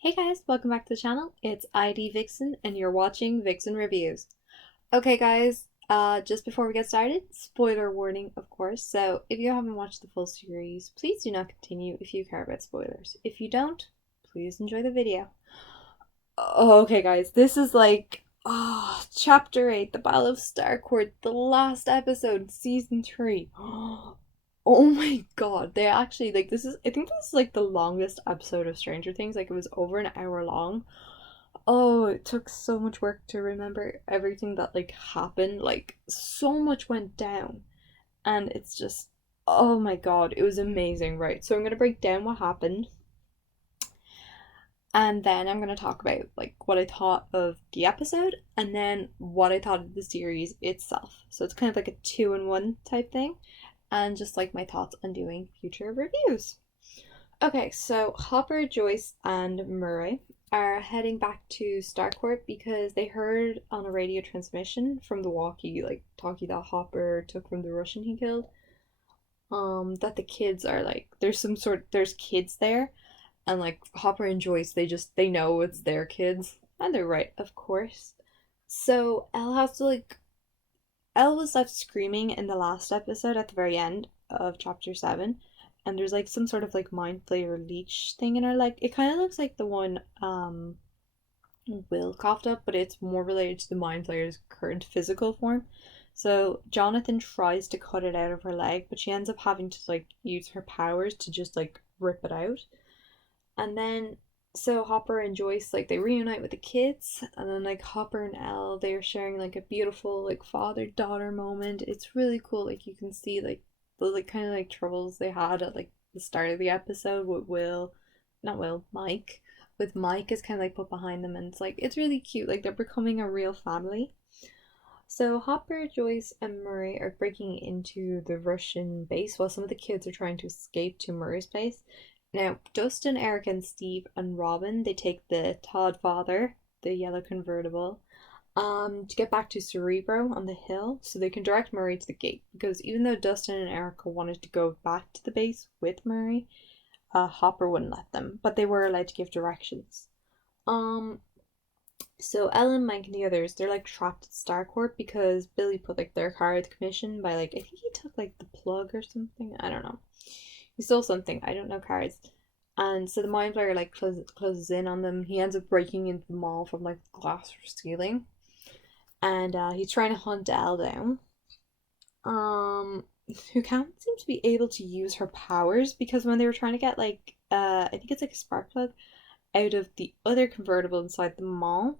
Hey guys, welcome back to the channel. It's ID Vixen and you're watching Vixen Reviews. Okay guys, just before we get started, spoiler warning of course. So if you haven't watched the full series, please do not continue if you care about spoilers. If you don't, please enjoy the video. Okay guys, this is chapter 8, The Battle of Starcourt, the last episode, season 3. Oh my god, they actually I think this is like the longest episode of Stranger Things. Like it was over an hour long. Oh, it took so much work to remember everything that like happened. Like so much went down. And it's just oh my god, it was amazing, right? So I'm gonna break down what happened and then I'm gonna talk about like what I thought of the episode and then what I thought of the series itself. So it's kind of like a two-in-one type thing and just like my thoughts on doing future reviews. Okay, so Hopper, Joyce, and Murray are heading back to Starcourt because they heard on a radio transmission from the talkie that Hopper took from the Russian he killed, that the kids are like there's kids there, and like Hopper and Joyce they know it's their kids, and they're right, of course. So Elle was left screaming in the last episode at the very end of chapter 7, and there's like some sort of like mind flayer leech thing in her leg. It kind of looks like the one Will coughed up, but it's more related to the mind flayer's current physical form. So Jonathan tries to cut it out of her leg, but she ends up having to like use her powers to just like rip it out. And then so Hopper and Joyce like they reunite with the kids, and then like Hopper and Elle they're sharing like a beautiful like father-daughter moment. It's really cool. Like you can see like the like kind of like troubles they had at like the start of the episode with not Will, Mike. With Mike is kind of like put behind them, and it's really cute. Like they're becoming a real family. So Hopper, Joyce, and Murray are breaking into the Russian base while some of the kids are trying to escape to Murray's place. Now, Dustin, Eric, and Steve and Robin, they take the Todd father, the yellow convertible, to get back to Cerebro on the hill so they can direct Murray to the gate. Because even though Dustin and Erica wanted to go back to the base with Murray, Hopper wouldn't let them, but they were allowed to give directions. Um, so Ellen, Mike, and the others, they're like trapped at Starcourt because Billy put like their car out of commission by like I think he took like the plug or something. I don't know. He stole something. I don't know cars. And so the mind flayer like closes in on them. He ends up breaking into the mall from like the glass ceiling, and he's trying to hunt Elle down. Um, who can't seem to be able to use her powers because when they were trying to get like I think it's like a spark plug out of the other convertible inside the mall,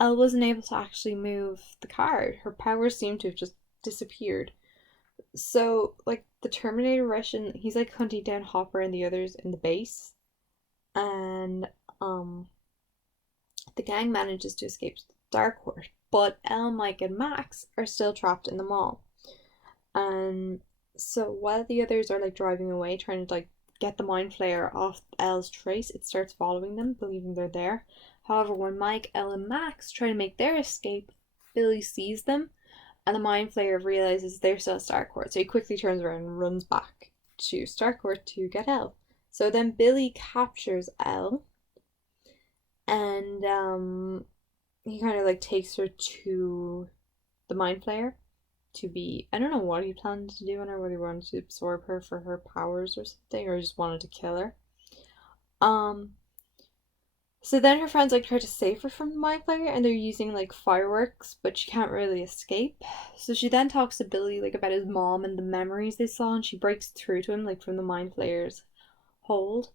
Elle wasn't able to actually move the car. Her powers seem to have just disappeared. So, like, the Terminator Russian, he's like hunting down Hopper and the others in the base, and um, the gang manages to escape to Darkwood, but Elle, Mike, and Max are still trapped in the mall. And so, while the others are like driving away, trying to like get the mind flayer off Elle's trace, it starts following them, believing they're there. However, when Mike, Elle, and Max try to make their escape, Billy sees them, and the mind flayer realizes they're still at Starcourt, so he quickly turns around and runs back to Starcourt to get Elle. So then Billy captures Elle, and he kind of like takes her to the mind flayer to be. I don't know what he planned to do on her, whether he wanted to absorb her for her powers or something, or just wanted to kill her. Um, So then her friends like try to save her from the mind flayer and they're using like fireworks, but she can't really escape. So she then talks to Billy like about his mom and the memories they saw, and she breaks through to him like from the mind flayer's hold.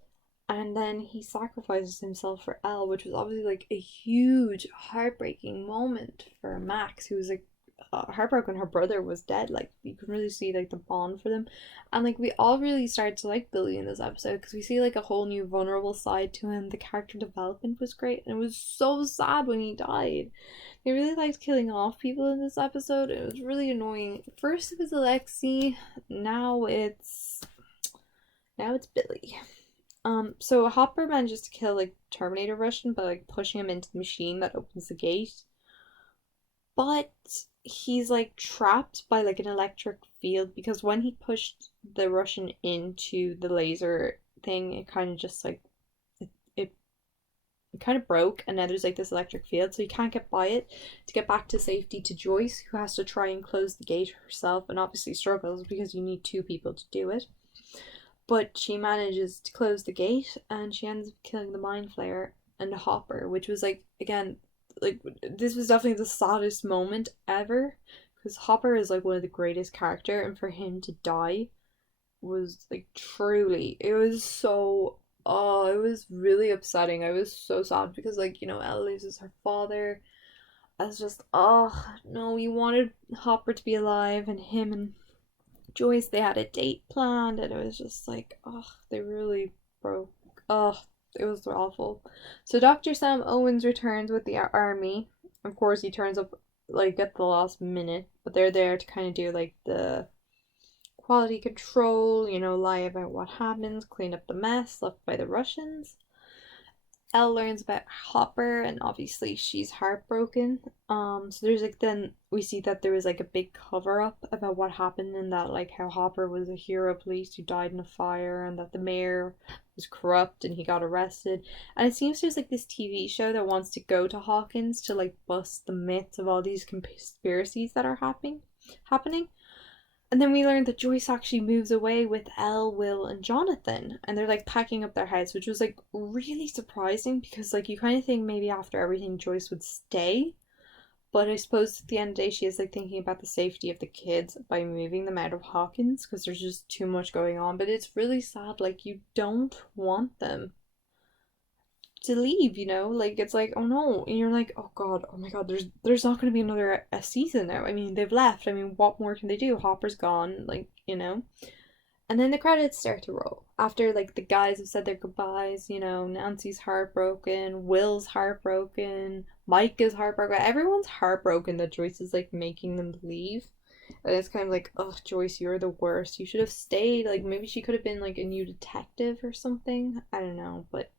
And then he sacrifices himself for Elle, which was obviously like a huge heartbreaking moment for Max, who was like heartbroken her brother was dead. Like you can really see like the bond for them, and like we all really started to like Billy in this episode because we see like a whole new vulnerable side to him. The character development was great, and it was so sad when he died. They really liked killing off people in this episode. It was really annoying. First it was Alexei, now it's Billy. So Hopper manages to kill like Terminator Russian by like pushing him into the machine that opens the gate, but he's like trapped by like an electric field because when he pushed the Russian into the laser thing, it kind of just like it kind of broke, and now there's like this electric field, so you can't get by it to get back to safety to Joyce, who has to try and close the gate herself, and obviously struggles because you need two people to do it. But she manages to close the gate, and she ends up killing the Mind Flayer and Hopper, which was like, again, like, this was definitely the saddest moment ever, because Hopper is like one of the greatest character, and for him to die was like truly, it was so, oh, it was really upsetting. I was so sad because, like, Elle loses her father. I was just, oh no, you wanted Hopper to be alive, and him and Joyce, they had a date planned, and it was just like, oh, they really broke. Oh, it was awful. So Dr. Sam Owens returns with the army. Of course, he turns up like at the last minute, but they're there to kind of do like the quality control, lie about what happens, clean up the mess left by the Russians. Elle learns about Hopper, and obviously she's heartbroken. So there's like, then we see that there was like a big cover up about what happened, and that like how Hopper was a hero police who died in a fire, and that the mayor was corrupt and he got arrested. And it seems there's like this TV show that wants to go to Hawkins to like bust the myths of all these conspiracies that are happening. And then we learned that Joyce actually moves away with Elle, Will, and Jonathan, and they're like packing up their house, which was like really surprising because like you kind of think maybe after everything Joyce would stay, but I suppose at the end of the day she is like thinking about the safety of the kids by moving them out of Hawkins because there's just too much going on. But it's really sad, like you don't want them to leave, like it's like, oh no, and you're like, oh god, oh my god, there's not going to be another a season now. I mean, they've left. I mean, what more can they do? Hopper's gone, like, and then the credits start to roll after like the guys have said their goodbyes. Nancy's heartbroken, Will's heartbroken, Mike is heartbroken, everyone's heartbroken that Joyce is like making them leave. And it's kind of like, oh, Joyce, you're the worst, you should have stayed. Like maybe she could have been like a new detective or something, I don't know. But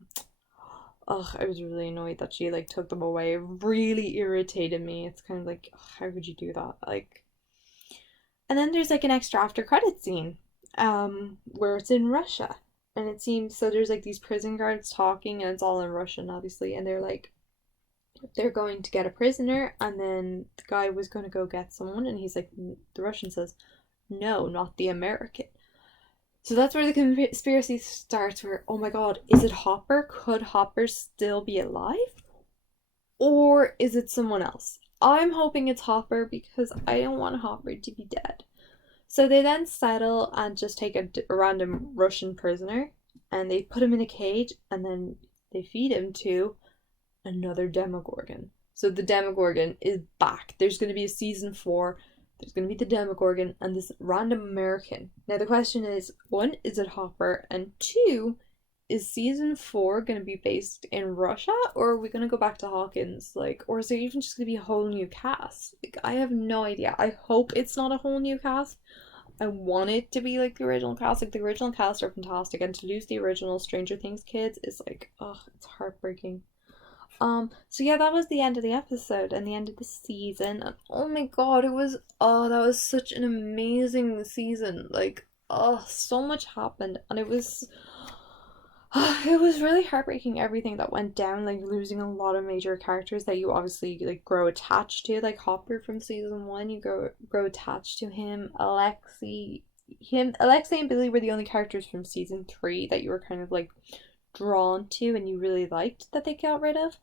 I was really annoyed that she like took them away. It really irritated me. It's kind of like, how could you do that? Like, and then there's like an extra after credit scene, where it's in Russia, and it seems so. There's like these prison guards talking, and it's all in Russian, obviously, and they're like, they're going to get a prisoner, and then the guy was going to go get someone, and he's like, the Russian says, no, not the American. So that's where the conspiracy starts, where, oh my god, is it Hopper? Could Hopper still be alive? Or is it someone else? I'm hoping it's Hopper because I don't want Hopper to be dead. So they then settle and just take a random Russian prisoner, and they put him in a cage, and then they feed him to another Demogorgon. So the Demogorgon is back. There's going to be a season 4. There's going to be the Demogorgon and this random American. Now the question is, 1, is it Hopper? And 2, is season 4 going to be based in Russia? Or are we going to go back to Hawkins? Like, or is there even just going to be a whole new cast? Like, I have no idea. I hope it's not a whole new cast. I want it to be like the original cast. Like, the original cast are fantastic. And to lose the original Stranger Things kids is like, oh, it's heartbreaking. So yeah, that was the end of the episode and the end of the season, and oh my god, that was such an amazing season. Like, so much happened, and it was really heartbreaking, everything that went down, like losing a lot of major characters that you obviously like grow attached to, like Hopper from season 1, you grow attached to him. Alexei and Billy were the only characters from season 3 that you were kind of like drawn to and you really liked that they got rid of.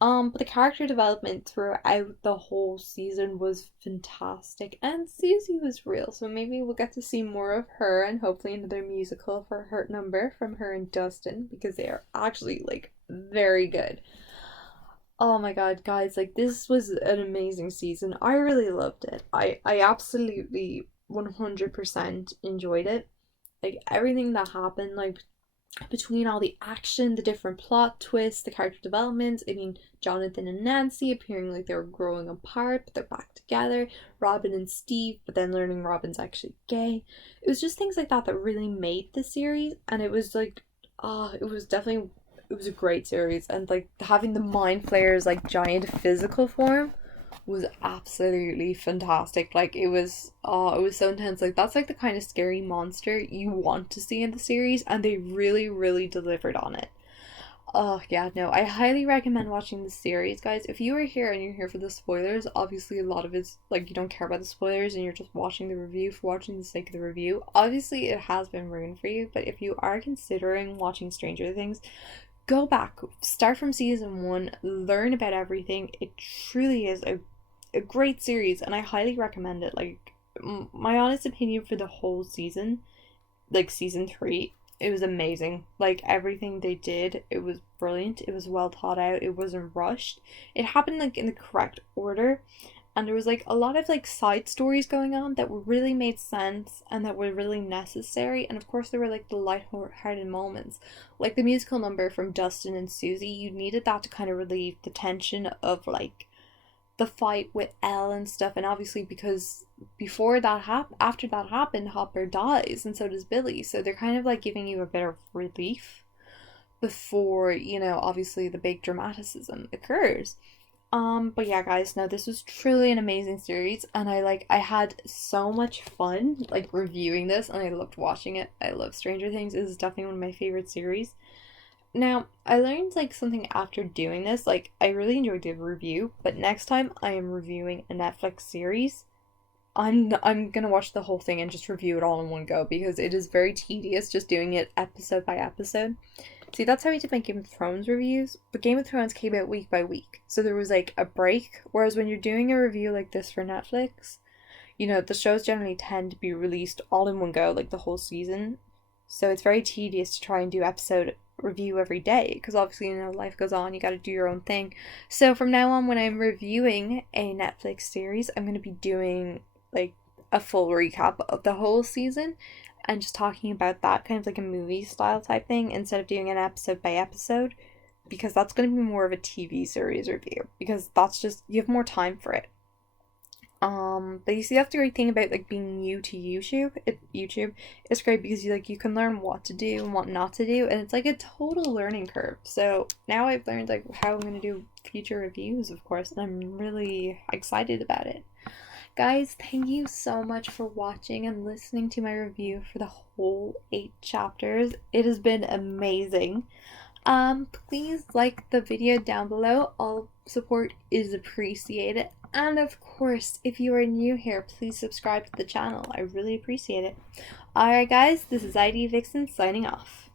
But the character development throughout the whole season was fantastic, and Susie was real, so maybe we'll get to see more of her, and hopefully another musical for Hurt Number from her and Dustin, because they are actually like very good. Oh my god, guys, like this was an amazing season. I really loved it. I absolutely 100% enjoyed it. Like everything that happened, like between all the action, the different plot twists, the character developments. I mean, Jonathan and Nancy appearing like they were growing apart, but they're back together. Robin and Steve, but then learning Robin's actually gay. It was just things like that that really made the series, and it was like, it was a great series, and like having the Mind Flayers like giant physical form was absolutely fantastic. Like it was so intense. Like that's like the kind of scary monster you want to see in the series, and they really delivered on it. Oh, yeah, no, I highly recommend watching the series, guys. If you are here and you're here for the spoilers, obviously a lot of it's like you don't care about the spoilers and you're just watching the review for watching the sake of the review. Obviously, it has been ruined for you, but if you are considering watching Stranger Things, go back, start from season one, learn about everything. It truly is a great series, and I highly recommend it. Like, my honest opinion for the whole season, like season three, it was amazing. Like everything they did, it was brilliant. It was well thought out. It wasn't rushed. It happened like in the correct order, and there was like a lot of like side stories going on that really made sense and that were really necessary. And of course, there were like the light-hearted moments, like the musical number from Dustin and Susie. You needed that to kind of relieve the tension of like the fight with Elle and stuff, and obviously because after that happened, Hopper dies and so does Billy, so they're kind of like giving you a bit of relief before, obviously the big dramaticism occurs. But yeah, guys, no, this was truly an amazing series, and I had so much fun like reviewing this, and I loved watching it. I love Stranger Things. This is definitely one of my favorite series. Now, I learned like something after doing this. Like, I really enjoyed the review, but next time I am reviewing a Netflix series, I'm gonna watch the whole thing and just review it all in one go because it is very tedious just doing it episode by episode. See, that's how we did my Game of Thrones reviews, but Game of Thrones came out week by week, so there was like a break. Whereas when you're doing a review like this for Netflix, the shows generally tend to be released all in one go, like the whole season. So it's very tedious to try and do episode review every day because obviously, life goes on, you got to do your own thing. So from now on, when I'm reviewing a Netflix series, I'm going to be doing like a full recap of the whole season and just talking about that kind of like a movie style type thing instead of doing an episode by episode because that's going to be more of a TV series review because that's just you have more time for it. But you see, that's the great thing about like being new to YouTube. It's great because you can learn what to do and what not to do, and it's like a total learning curve. So now I've learned like how I'm gonna do future reviews, of course, and I'm really excited about it. Guys, thank you so much for watching and listening to my review for the whole 8 chapters. It has been amazing. Please like the video down below. All support is appreciated. And of course, if you are new here, please subscribe to the channel. I really appreciate it. Alright guys, this is ID Vixen signing off.